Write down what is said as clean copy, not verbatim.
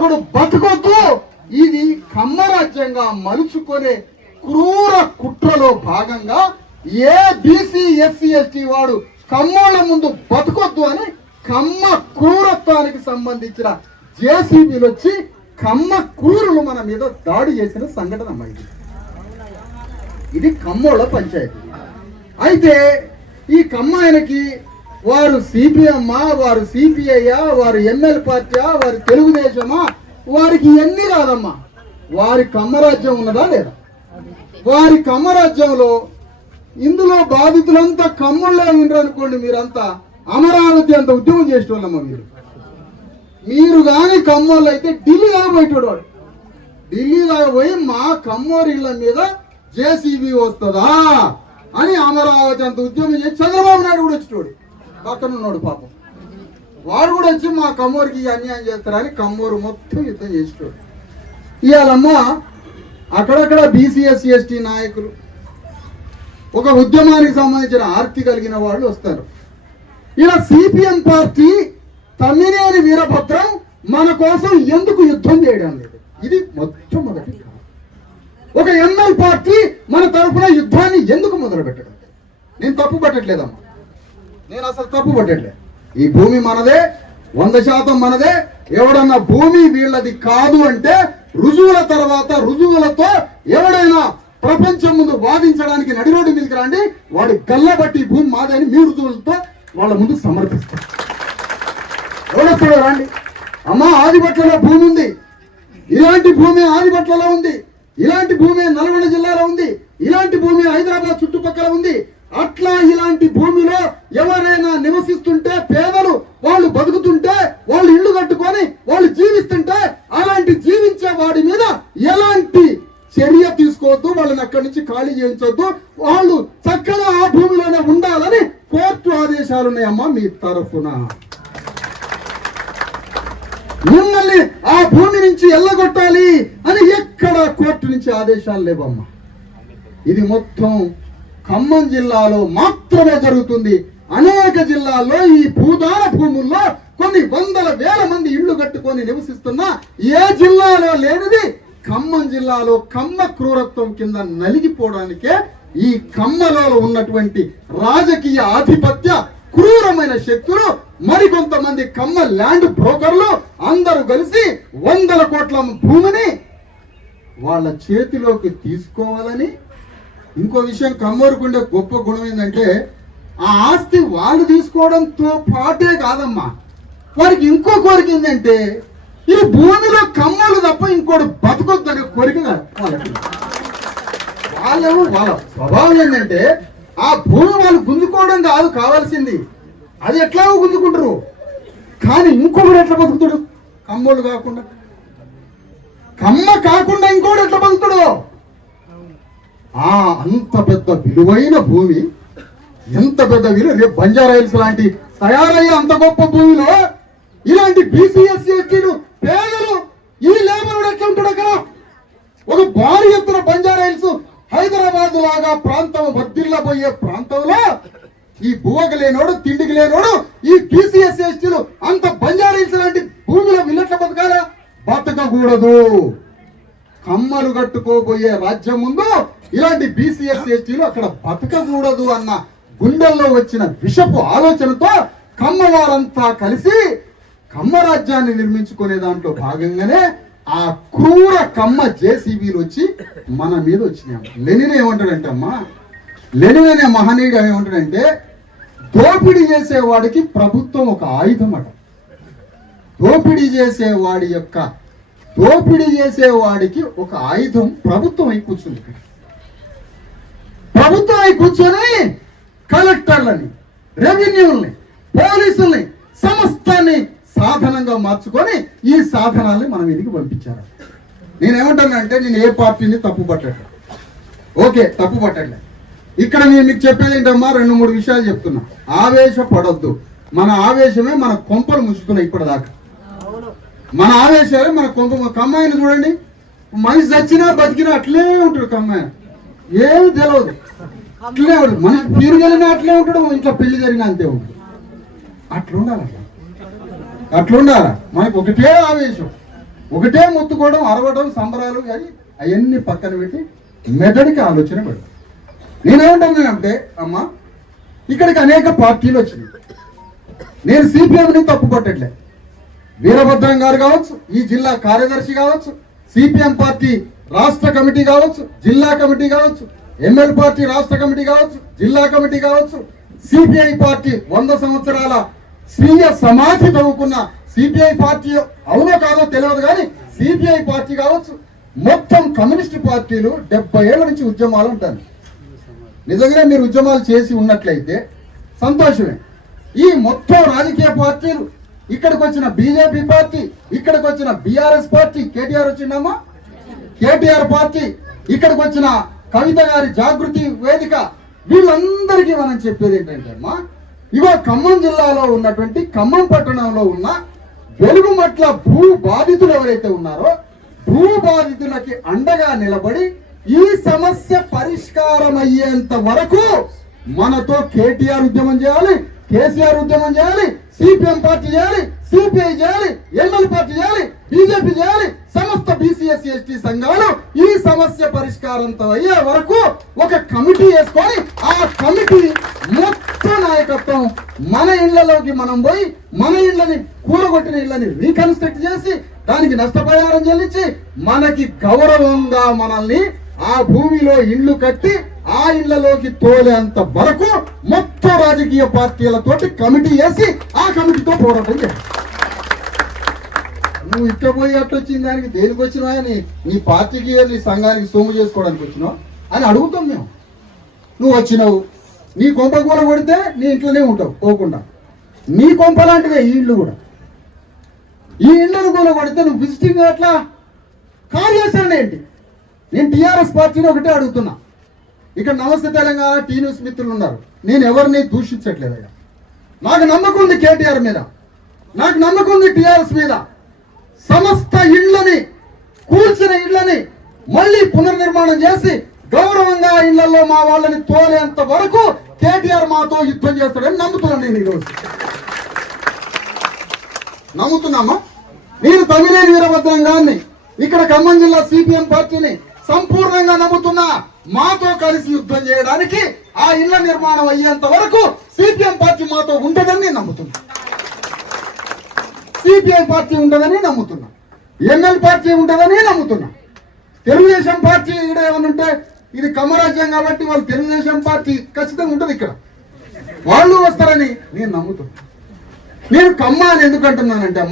ఒకడు బతకొద్దు, ఇది కమ్మ రాజ్యంగా మలుచుకునే క్రూర కుట్రలో భాగంగా ఏ బీసీ ఎస్సీ ఎస్టీ వాడు కమ్మోళ్ళ ముందు బతకొద్దు అని కమ్మ క్రూరత్వానికి సంబంధించిన జేసీబీలు వచ్చి కమ్మ క్రూరులు మన మీద దాడి చేసిన సంఘటన అమ్మా ఇది కమ్మోళ్ళ పంచాయతీ. అయితే ఈ కమ్మాయనకి వారు సిపిఎమ్మా, వారు సిపిఐయా, వారు ఎంఎల్ పార్టీయా, వారు తెలుగుదేశమా, వారికి ఎన్ని కాదమ్మా, వారి కమ్మరాజ్యం ఉన్నదా లేదా? వారి కమ్మరాజ్యంలో ఇందులో బాధితులంతా కమ్ముళ్ళే ఉండరు అనుకోండి, మీరంతా అమరావతి అంత ఉద్యమం చేసేటోళ్ళమ్మా. మీరు కానీ కమ్మోళ్ళు అయితే ఢిల్లీ దాకా పోయేటోడు, ఢిల్లీ దాకా పోయి మా కమ్మోరిళ్ళ మీద జేసీబీ వస్తుందా అని అమరావతి అంత ఉద్యమం చేసి చంద్రబాబు నాయుడు కూడా వచ్చేటోడు, పక్కన ఉన్నాడు పాపం, వాడు కూడా వచ్చి మా కమ్మోరికి అన్యాయం చేస్తారని కమ్మోరు మొత్తం యుద్ధం చేసేటోడు. ఇవాళమ్మా అక్కడక్కడ బీసీఎస్సీ ఎస్టీ నాయకులు, ఒక ఉద్యమానికి సంబంధించిన ఆర్తి కలిగిన వాళ్ళు వస్తారు. ఇలా సిపిఎం పార్టీ తమ్మినేని వీరభద్రం మన కోసం ఎందుకు యుద్ధం చేయడం లేదు, ఇది మొట్టమొదటి. ఒక ఎంఎల్ పార్టీ మన తరఫున యుద్ధాన్ని ఎందుకు మొదలు పెట్టడం? నేను తప్పు పట్టట్లేదమ్మా, నేను అసలు తప్పు పట్టట్లేదు. ఈ భూమి మనదే, 100% మనదే. ఎవడన్నా భూమి వీళ్ళది కాదు అంటే రుజువుల తర్వాత రుజువులతో ఎవడైనా ప్రపంచం ముందు వాదించడానికి నడి రోడ్డు మీదకి రండి, వాడు గల్లబట్టి భూమి మాదని మీ రుజువులతో వాళ్ళ ముందు సమర్పిస్తారు. ఎవడొస్తాడో రండి, అమ్మా ఆదిపట్లలో భూమి ఉంది, ఇలాంటి భూమి ఆదిపట్లలో ఉంది, ఇలాంటి భూమి నల్గొండ జిల్లాలో ఉంది, ఇలాంటి భూమి హైదరాబాద్ చుట్టుపక్కల ఉంది. అట్లా ఇలాంటి భూమిలో ఎవరైనా నివసిస్తుంటే, పేదలు వాళ్ళు బతుకుతుంటే, వాళ్ళు ఇళ్లు కట్టుకొని వాళ్ళు జీవిస్తుంటే, అలాంటి జీవించే వాడి మీద ఎలాంటి చర్య తీసుకోవద్దు, వాళ్ళని అక్కడి నుంచి ఖాళీ చేయించొద్దు, వాళ్ళు చక్కగా ఆ భూమిలోనే ఉండాలని కోర్టు ఆదేశాలు ఉన్నాయమ్మా మీ తరఫున. మిమ్మల్ని ఆ భూమి నుంచి ఎల్లగొట్టాలి అని ఎక్కడ కోర్టు నుంచి ఆదేశాలు లేవమ్మా. ఇది మొత్తం ఖమ్మం జిల్లాలో మాత్రమే జరుగుతుంది. అనేక జిల్లాల్లో ఈ భూదాన భూముల్లో కొన్ని వందల వేల మంది ఇళ్లు కట్టుకొని నివసిస్తున్నా ఏ జిల్లాలో లేనిది ఖమ్మం జిల్లాలో కమ్మ క్రూరత్వం కింద నలిగిపోవడానికే ఈ కమ్మలో ఉన్నటువంటి రాజకీయ ఆధిపత్య క్రూరమైన శక్తులు, మరికొంతమంది కమ్మ ల్యాండ్ బ్రోకర్లు అందరూ కలిసి 100 కోట్ల భూమిని వాళ్ళ చేతిలోకి తీసుకోవాలని. ఇంకో విషయం, కమ్మోరుకుండే గొప్ప గుణం ఏంటంటే ఆ ఆస్తి వాళ్ళు తీసుకోవడంతో పాటే కాదమ్మా, వారికి ఇంకో కోరిక ఏంటంటే ఈ భూమిలో కమ్మలు తప్ప ఇంకోటి బతకొద్దనే కోరిక వాళ్ళకి. వాళ్ళ స్వభావం ఏంటంటే ఆ భూమి వాళ్ళు గుంజుకోవడం కాదు కావాల్సింది, అది ఎట్లాగో గుంజుకుంటారు, కానీ ఇంకొకడు ఎట్లా బతుకుతాడు? కమ్మోళ్ళు కాకుండా, కమ్మ కాకుండా ఇంకోటి ఎట్లా బతుకుతాడు? అంత పెద్ద విలువైన భూమి, ఎంత పెద్ద విలువ, రేపు బంజారా హిల్స్ లాంటి తయారయ్యే అంత గొప్ప భూమిలో ఇలాంటి బీసీఎస్సీ ఎస్టీలు పేదలు ఈ లేబర్ ఎట్లా ఉంటాడు? అక్కడ ఒక భారీ ఎత్తున బంజారా హిల్స్ హైదరాబాద్ లాగా ప్రాంతం వర్ధిల్లబోయే ప్రాంతంలో ఈ భూవక లేనోడు, తిండికి లేనోడు, ఈ బీసీఎస్సీ ఎస్టీలు అంత బంజారా హిల్స్ లాంటి భూమిలో విల్లట్ల బతకాలా? బతకకూడదు. కమ్మలు కట్టుకోబోయే రాజ్యం ముందు ఇలాంటి బీసీఎస్సీ ఎస్టీలు అక్కడ బతకకూడదు అన్న గుండెల్లో వచ్చిన విషపు ఆలోచనతో కమ్మవారంతా కలిసి కమ్మ రాజ్యాన్ని నిర్మించుకునే దాంట్లో భాగంగానే ఆ క్రూర కమ్మ జేసీబీలు వచ్చి మన మీద వచ్చినాయి. లెనిన్ ఏమంటాడంటే అమ్మా, లెనిన్ అనే మహనీయుడు ఏమంటాడంటే, దోపిడీ చేసేవాడికి ప్రభుత్వం ఒక ఆయుధం అట. దోపిడీ చేసేవాడికి ఒక ఆయుధం ప్రభుత్వం అయి కూర్చుంది. ప్రభుత్వం అయి కూర్చొని కలెక్టర్లని, రెవెన్యూల్ని, పోలీసుల్ని, సమస్తాన్ని సాధనంగా మార్చుకొని ఈ సాధనాల్ని మనం ఇంటికి పంపించారు. నేనేమంటానంటే, నేను ఏ పార్టీని తప్పు పట్టట్లేదు, ఓకే తప్పు పట్టట్లేదు. ఇక్కడ నేను మీకు చెప్పేది ఏంటమ్మా, 2-3 విషయాలు చెప్తున్నా. ఆవేశపడొద్దు. మన ఆవేశమే మన కొంపలు ముసుకున్నాయి ఇప్పటిదాకా. మన ఆవేశాలే మన కొంప. కమ్మాయిని చూడండి, మనిషి చచ్చినా బతికినా అట్లే ఉంటాడు. కమ్మాయి ఏమి తెలియదు, అట్లే ఉంటాడు. మనకి పీరు కలిగినా అట్లే ఉంటాడు, ఇంట్లో పెళ్లి జరిగినా అంతే ఉంటుంది. అట్లుండాలి. మనకు ఒకటే ఆవేశం, ఒకటే మొత్తుకోవడం, అరవడం, సంబరాలు కానీ అవన్నీ పక్కన పెట్టి మెదడికి ఆలోచన పెడతాం. నేనేమంటున్నానంటే అమ్మా, ఇక్కడికి అనేక పార్టీలు వచ్చినాయి. నేను సిపిఎంని తప్పు పట్టట్లే. వీరభద్రం గారు కావచ్చు, ఈ జిల్లా కార్యదర్శి కావచ్చు, సిపిఎం పార్టీ రాష్ట్ర కమిటీ కావచ్చు, జిల్లా కమిటీ కావచ్చు, ఎంఎల్ పార్టీ రాష్ట్ర కమిటీ కావచ్చు, జిల్లా కమిటీ కావచ్చు, సిపిఐ పార్టీ 100 సంవత్సరాల స్వీయ సమాధి తవ్వుకున్న సిపిఐ పార్టీ అవునో కాదో తెలియదు కానీ సిపిఐ పార్టీ కావచ్చు, మొత్తం కమ్యూనిస్ట్ పార్టీలు 70 ఏళ్ల నుంచి ఉద్యమాలు ఉంటాయి. నిజంగా మీరు ఉద్యమాలు చేసి ఉన్నట్లయితే సంతోషమే. ఈ మొత్తం రాజకీయ పార్టీలు, ఇక్కడికి వచ్చిన బీజేపీ పార్టీ, ఇక్కడికి వచ్చిన బీఆర్ఎస్ పార్టీ, కేటీఆర్ వచ్చిందమ్మా, కేటీఆర్ పార్టీ, ఇక్కడికి వచ్చిన కవిత గారి జాగృతి వేదిక, వీళ్ళందరికీ మనం చెప్పేది ఏంటంటే అమ్మా, ఇగో ఖమ్మం జిల్లాలో ఉన్నటువంటి ఖమ్మం పట్టణంలో ఉన్న వెలుగుమట్ల భూ బాధితులు ఎవరైతే ఉన్నారో భూ బాధితులకి అండగా నిలబడి ఈ సమస్య పరిష్కారం అయ్యేంత వరకు మనతో కేటీఆర్ ఉద్యమం చేయాలి, కేసీఆర్ ఉద్యమం చేయాలి, సిపిఎం పార్టీ చేయాలి, సిపిఐ చేయాలి, ఎల్ఎల్ పార్టీ చేయాలి, బీజేపీ చేయాలి, సమస్త బీసీఎస్సీ ఎస్టీ సంఘాలు ఈ సమస్య పరిష్కారంతో అయ్యే వరకు ఒక కమిటీ వేసుకొని ఆ కమిటీ మొత్తం నాయకత్వం మన ఇళ్లలోకి మనం పోయి మన ఇళ్లని కూలగొట్టిన ఇళ్లని రీకన్స్ట్రక్ట్ చేసి దానికి నష్టపరిహారం చెల్లించి మనకి గౌరవంగా మనల్ని ఆ భూమిలో ఇళ్లు కట్టి ఆ ఇళ్లలోకి తోలేంత వరకు మొత్తం రాజకీయ పార్టీలతోటి కమిటీ వేసి ఆ కమిటీతో పోరాటం చేయాలి. నువ్వు ఇట్లా పోయి అట్టొచ్చింది దానికి దేనికి వచ్చినా నీ పార్టీకి నీ సంఘానికి సొమ్ము చేసుకోవడానికి వచ్చినావు అని అడుగుతాం మేము. నువ్వు వచ్చినావు, నీ కొంప కూర కొడితే నీ ఇంట్లోనే ఉంటావు పోకుండా. నీ కొంప లాంటిదే ఈ ఇళ్ళు కూడా. ఈ ఇళ్ళను కూర కొడితే నువ్వు విజిటింగ్ ఎట్లా కార్యాచరణ ఏంటి? నేను టీఆర్ఎస్ పార్టీని ఒకటే అడుగుతున్నా. ఇక్కడ నమస్తే తెలంగాణ టీ న్యూస్ మిత్రులు ఉన్నారు, నేను ఎవరిని దూషించట్లేదయ్యా. నాకు నమ్మకం ఉంది కేటీఆర్ మీద, నాకు నమ్మకం ఉంది టీఆర్ఎస్ మీద. సమస్త ఇళ్లని, కూల్చిన ఇళ్లని మళ్ళీ పునర్నిర్మాణం చేసి గౌరవంగా ఇళ్లలో మా వాళ్ళని తోలేంత వరకు కేటీఆర్ మాతో యుద్ధం చేస్తాడని నమ్ముతున్నాను. నేను ఈరోజు నమ్ముతున్నామా? నేను తమిళేని వీరభద్రం గారిని, ఇక్కడ ఖమ్మం జిల్లా సిపిఎం పార్టీని సంపూర్ణంగా నమ్ముతున్నా. మాతో కలిసి యుద్ధం చేయడానికి ఆ ఇళ్ల నిర్మాణం అయ్యేంత వరకు సిపిఎం పార్టీ మాతో ఉంటుందని నేను నమ్ముతున్నా. సిపిఐ పార్టీ ఉంటుందని నమ్ముతున్నా, ఎంఎల్ పార్టీ ఉంటుందని నమ్ముతున్నా. తెలుగుదేశం పార్టీ ఇక్కడ ఏమనుంటే ఇది కమ్మరాజ్యం కాబట్టి వాళ్ళు తెలుగుదేశం పార్టీ ఖచ్చితంగా ఉంటుంది, ఇక్కడ వాళ్ళు వస్తారని నేను నమ్ముతున్నా. నేను ఖమ్మ అని ఎందుకు అంటున్నానంటే